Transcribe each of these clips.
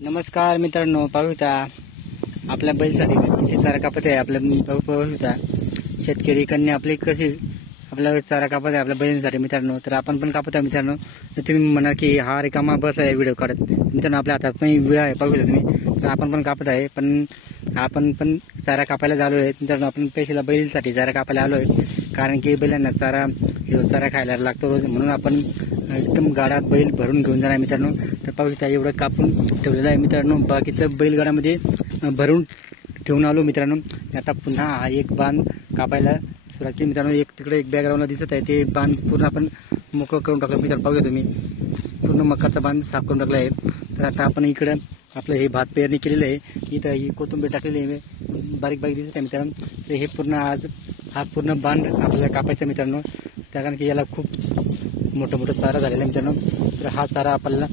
नमस्कार मित्रांनो, पाहूता आपल्या बैलसाठी कशी चारा कापत आहे. आपल्या पाहूता शेतकरी कन्या आपली कशी आपला चारा कापत आहे आपल्या बैलांसाठी मित्रांनो. तर आपण पण कापत आहे मित्रांनो. तर तुम्ही म्हणा की हा रिकामा बसला व्हिडिओ काढत मित्रांनो, आपल्या हातात पण वेळ आहे पाहू तुम्ही. तर आपण पण कापत आहे, पण आपण पण चारा कापायला झालो आहे मित्रांनो. आपण पैशाला बैलांसाठी चारा कापायला आलो आहे, कारण की बैलांना चारा हिरवा चारा खायला लागतो रोज, म्हणून आपण एकदम गाडा बैल भरून घेऊन जाणार मित्रांनो. तर पाहू शकता एवढं कापून ठेवलेलं आहे मित्रांनो. बाकीचं बैलगाड्यामध्ये भरून ठेवून आलो मित्रांनो. आता पुन्हा हा एक बांध कापायला सुरुवात केली मित्रांनो. एक तिकडे एक बॅकग्राऊंडला दिसत आहे, ते बांध पूर्ण आपण मोकळं करून टाकलं मित्रांनो. पाहूया तुम्ही पूर्ण मकाचा बांध साफ करून टाकला आहे. तर आता आपण इकडं आपलं हे भात पेरणी केलेलं आहे. इथं ही कोथिंबीर टाकलेली आहे, बारीक बारीक दिसत आहे मित्रांनो. तर हे पूर्ण आज हा पूर्ण बांध आपल्याला कापायचा मित्रांनो, त्या कारण की याला खूप मोठं चारा झालेला आहे मित्रांनो. तर हा चारा आपल्याला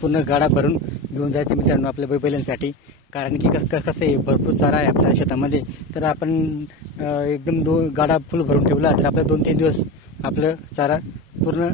पूर्ण गाडा भरून घेऊन जायचं मित्रांनो आपल्या बैलांसाठी, कारण की कसं आहे भरपूर चारा आहे आपल्या शेतामध्ये. तर आपण एकदम गाडा फुल भरून ठेवला तर आपल्या 2-3 दिवस आपलं चारा पूर्ण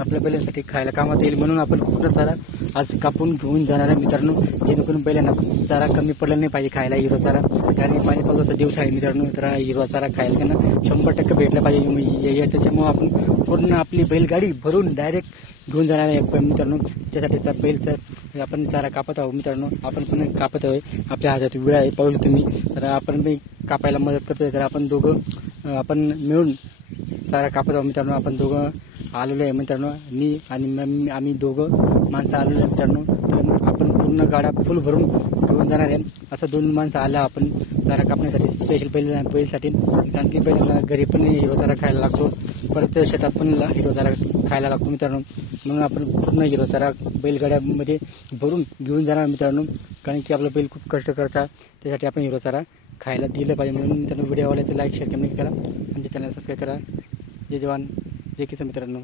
आपल्या बैलांसाठी खायला कामात येईल, म्हणून आपण पूर्ण चारा आज कापून घेऊन जाणार आहे मित्रांनो, जेणेकरून बैलांना चारा कमी पडला नाही पाहिजे खायला हिरवा चारा. कारण की पाणी पावसाचा दिवस आहे मित्रांनो, तर हिरवा चारा खायला त्यांना 100% भेटला पाहिजे. त्याच्यामुळे आपण पूर्ण आपली बैलगाडी भरून डायरेक्ट घेऊन जाणार आहे मित्रांनो. त्यासाठी बैलचा आपण चारा कापत आहोत मित्रांनो. आपण पण कापत आहोत, आपल्या हातात वेळ आहे पाहू तुम्ही. तर आपण पण कापायला मदत करतोय. तर आपण दोघं आपण मिळून चारा कापत आहोत मित्रांनो. आपण दोघं आलेलो आहे मित्रांनो, मी आणि आम्ही दोघं माणसं आलेलो आहे मित्रांनो. तर आपण पूर्ण गाडा फुल भरून घेऊन जाणार आहे. असं 2 माणसं आला आपण चारा कापण्यासाठी, स्पेशल बैलसाठी. कारण की बैलांना घरी पण हिरवा चारा खायला लागतो, परत शेतात पण हिरवा चारा खायला लागतो मित्रांनो. म्हणून आपण पूर्ण हिरवा चारा बैलगाड्यामध्ये भरून घेऊन जाणार मित्रांनो, कारण की आपला बैल खूप कष्ट करतात, त्यासाठी आपण हिरवा चारा खायला दिलं पाहिजे. म्हणून मित्रांनो व्हिडिओ आवडला तर लाईक शेअर कमेंट करा, आमच्या चॅनल सबस्क्राईब करा. जय जवान जय किसान मित्रांनो.